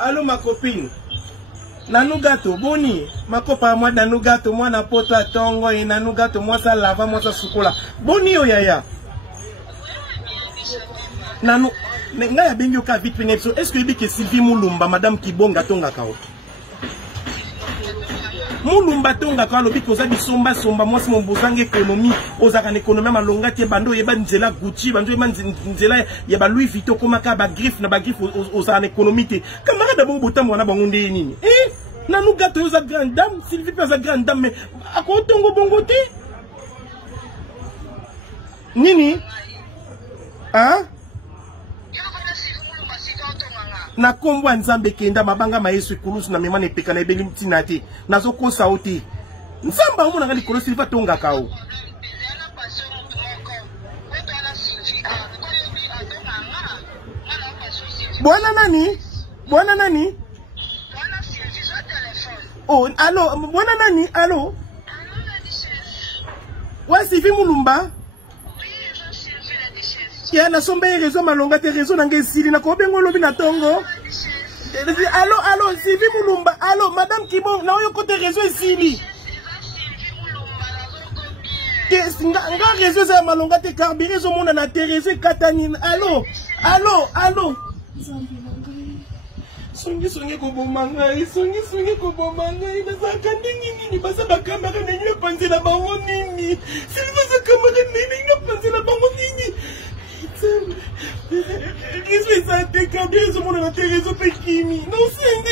Allô ma copine. Nanou gâteau, boni. Ma copain moi nanou gâteau, moi na poto à tongo et nanou gâteau, moi ça lava, moi ça sukola. Boni o yaya. Nanou, nga ya bengi ka vite penepso. Est-ce que il dit que Sylvie Moulumba, madame Kibonga tonga kao? Moulumba tonga kao lobi koza bisomba somba moi c'est mon bozange économie, ozaka économie malonga tie bando yeba nzela Gucci, bando yeba nzela yeba Louis Vuitton komaka ba griffe na ba griffe ozaka économie te. Camarade bon botambo na bango nde nini? Nanou gâteau oza grande dame, Sylvie pas grande dame mais ako tongo bongo te. Nini? Hein? Na kombwa nzambe kenda mabanga mayesu ikulusu na memane peka na ebeli mtina te nazo kosa oti nzamba omona ngali kolo Sylvie tonga kao bwana nani oh allo bwana nani allo ouais Sylvie Moulumba ya na sombe réseau malonga te réseau nanga sili na ko bengo lobi na tongo allo Sylvie Moulumba allo madame Kibon na yo côté réseau sili nga réseau za malonga te carburé zo mona na Thérèse Katani allo songi ko bomangai songi ko bomangai na zakande nini basa ba kamera nini panzela bango nini Sylvie za kamera nini panzela bango nini Qu'est-ce que ça te câble ce monde à la Thérèse Pekini? Non, c'est